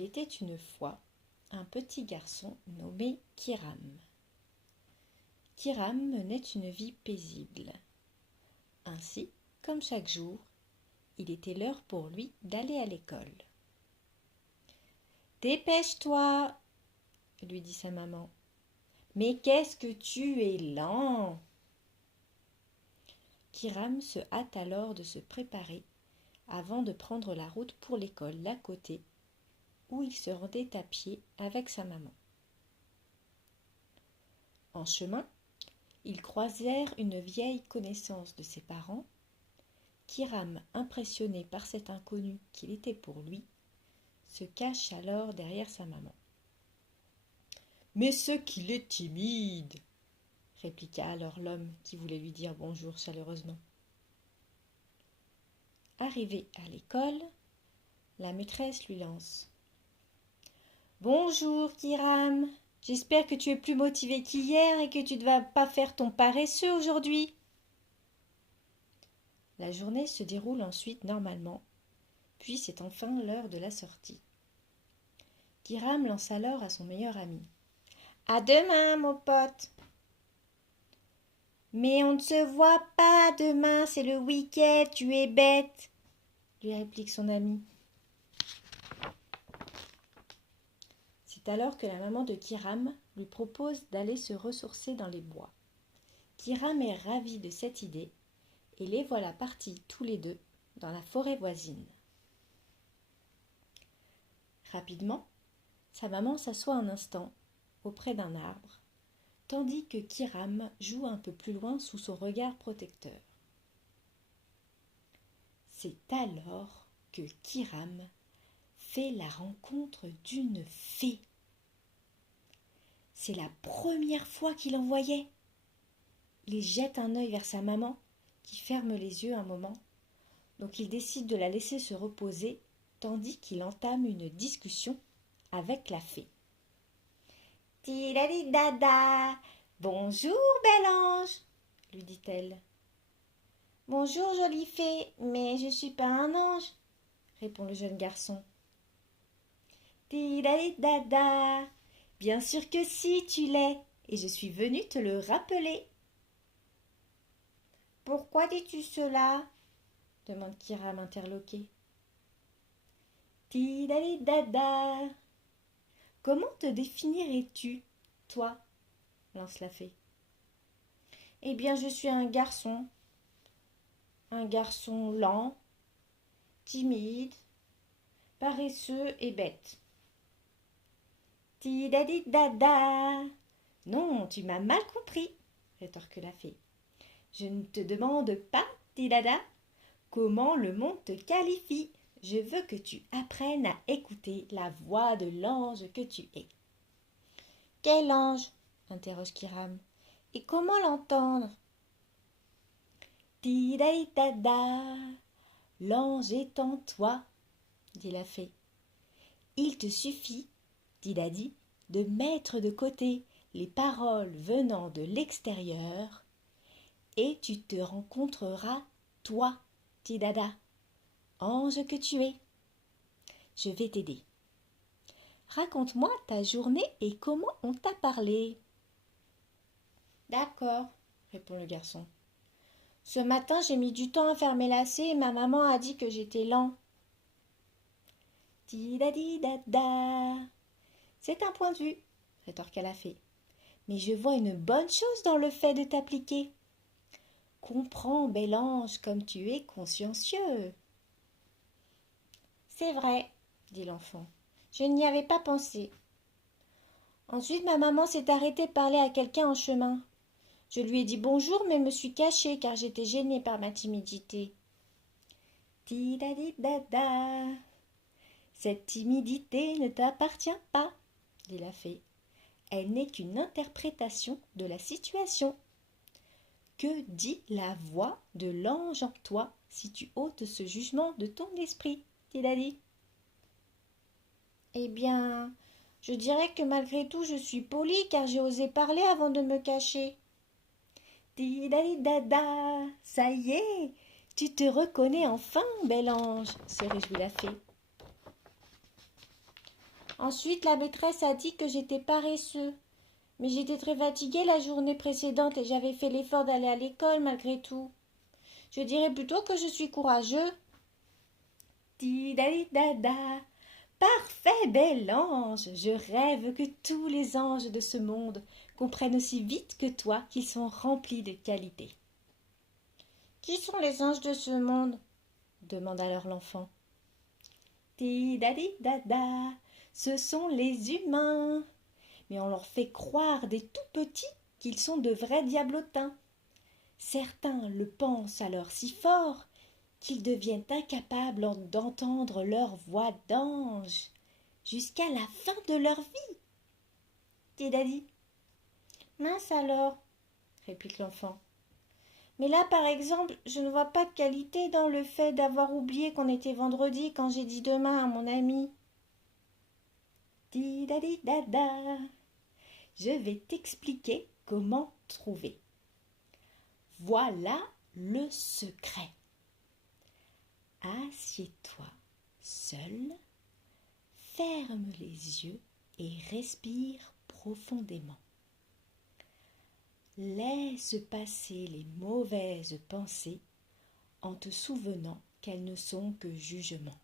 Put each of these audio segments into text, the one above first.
Il était une fois un petit garçon nommé Kiram. Kiram menait une vie paisible. Ainsi, comme chaque jour, il était l'heure pour lui d'aller à l'école. « Dépêche-toi » lui dit sa maman. « Mais qu'est-ce que tu es lent !» Kiram se hâte alors de se préparer avant de prendre la route pour l'école d'à côté, où il se rendait à pied avec sa maman. En chemin, ils croisèrent une vieille connaissance de ses parents. Kiram, impressionné par cet inconnu qu'il était pour lui, se cache alors derrière sa maman. « Mais c'est qu'il est timide !» répliqua alors l'homme qui voulait lui dire bonjour chaleureusement. Arrivé à l'école, la maîtresse lui lance « Bonjour Kiram, j'espère que tu es plus motivé qu'hier et que tu ne vas pas faire ton paresseux aujourd'hui. » La journée se déroule ensuite normalement, puis c'est enfin l'heure de la sortie. Kiram lance alors à son meilleur ami. « À demain, mon pote !»« Mais on ne se voit pas demain, c'est le week-end, tu es bête !» lui réplique son ami. C'est alors que la maman de Kiram lui propose d'aller se ressourcer dans les bois. Kiram est ravi de cette idée et les voilà partis tous les deux dans la forêt voisine. Rapidement, sa maman s'assoit un instant auprès d'un arbre, tandis que Kiram joue un peu plus loin sous son regard protecteur. C'est alors que Kiram fait la rencontre d'une fée. C'est la première fois qu'il en voyait. Il jette un œil vers sa maman, qui ferme les yeux un moment, donc il décide de la laisser se reposer, tandis qu'il entame une discussion avec la fée. « Tidadidada, bonjour bel ange !» lui dit-elle. « Bonjour jolie fée, mais je ne suis pas un ange !» répond le jeune garçon. « Tidadidada, bien sûr que si tu l'es, et je suis venue te le rappeler. »« Pourquoi dis-tu cela ?» demande Kiram interloqué. « Tidadidada, comment te définirais-tu, toi ?» lance la fée. « Eh bien, je suis un garçon lent, timide, paresseux et bête. »« Tidadidada, non, tu m'as mal compris, » rétorque la fée. « Je ne te demande pas, tidada, comment le monde te qualifie. Je veux que tu apprennes à écouter la voix de l'ange que tu es. »« Quel ange ?» interroge Kiram. « Et comment l'entendre ?»« Tidadidada, l'ange est en toi, » dit la fée. « Il te suffit, tidadi, de mettre de côté les paroles venant de l'extérieur et tu te rencontreras, toi, tidada, ange que tu es. Je vais t'aider. Raconte-moi ta journée et comment on t'a parlé. »« D'accord, » répond le garçon. « Ce matin, j'ai mis du temps à faire mes lacets et ma maman a dit que j'étais lent. »« Tidadidada, c'est un point de vue, » rétorqua la fée. « Mais je vois une bonne chose dans le fait de t'appliquer. Comprends, bel ange, comme tu es consciencieux. »« C'est vrai, » dit l'enfant. « Je n'y avais pas pensé. » Ensuite, ma maman s'est arrêtée de parler à quelqu'un en chemin. Je lui ai dit bonjour, mais me suis cachée car j'étais gênée par ma timidité. Tidadidada, cette timidité ne t'appartient pas, dit la fée. Elle n'est qu'une interprétation de la situation. Que dit la voix de l'ange en toi si tu ôtes ce jugement de ton esprit, Tidadi ? Eh bien, je dirais que malgré tout, je suis polie car j'ai osé parler avant de me cacher. Tidadidada, ça y est, tu te reconnais enfin, bel ange, se réjouit la fée. Ensuite, la maîtresse a dit que j'étais paresseux. Mais j'étais très fatiguée la journée précédente et j'avais fait l'effort d'aller à l'école malgré tout. Je dirais plutôt que je suis courageux. Dida. Parfait, bel ange. Je rêve que tous les anges de ce monde comprennent aussi vite que toi qu'ils sont remplis de qualités. Qui sont les anges de ce monde? Demanda alors l'enfant. Dida. Ce sont les humains. Mais on leur fait croire des tout petits qu'ils sont de vrais diablotins. Certains le pensent alors si fort qu'ils deviennent incapables d'entendre leur voix d'ange jusqu'à la fin de leur vie. Didadi. Mince alors, réplique l'enfant. Mais là, par exemple, je ne vois pas de qualité dans le fait d'avoir oublié qu'on était vendredi quand j'ai dit demain à mon ami. Didadi dada. Je vais t'expliquer comment trouver. Voilà le secret. Assieds-toi seul, ferme les yeux et respire profondément. Laisse passer les mauvaises pensées en te souvenant qu'elles ne sont que jugements.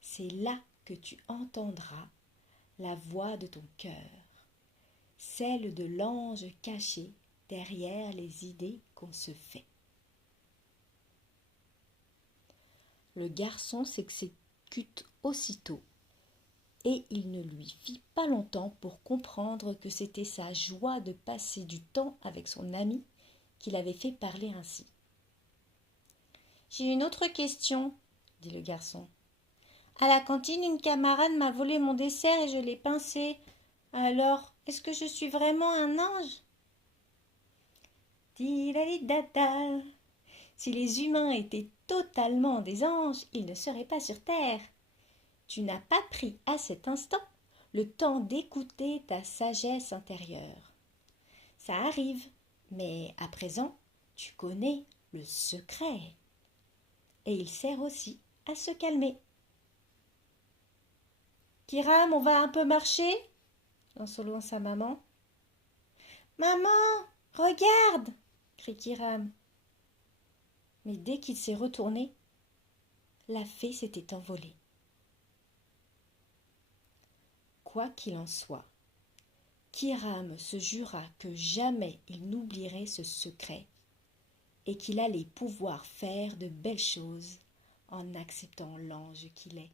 C'est là que tu entendras la voix de ton cœur, celle de l'ange caché derrière les idées qu'on se fait. Le garçon s'exécute aussitôt, et il ne lui fit pas longtemps pour comprendre que c'était sa joie de passer du temps avec son ami qui l'avait fait parler ainsi. « J'ai une autre question, dit le garçon. À la cantine, une camarade m'a volé mon dessert et je l'ai pincé. Alors, est-ce que je suis vraiment un ange ?» Didalidada. Si les humains étaient totalement des anges, ils ne seraient pas sur terre. Tu n'as pas pris à cet instant le temps d'écouter ta sagesse intérieure. Ça arrive, mais à présent, tu connais le secret. Et il sert aussi à se calmer. Kiram, on va un peu marcher? Lancelot sa maman. Maman, regarde! Crie Kiram. Mais dès qu'il s'est retourné, la fée s'était envolée. Quoi qu'il en soit, Kiram se jura que jamais il n'oublierait ce secret et qu'il allait pouvoir faire de belles choses en acceptant l'ange qu'il est.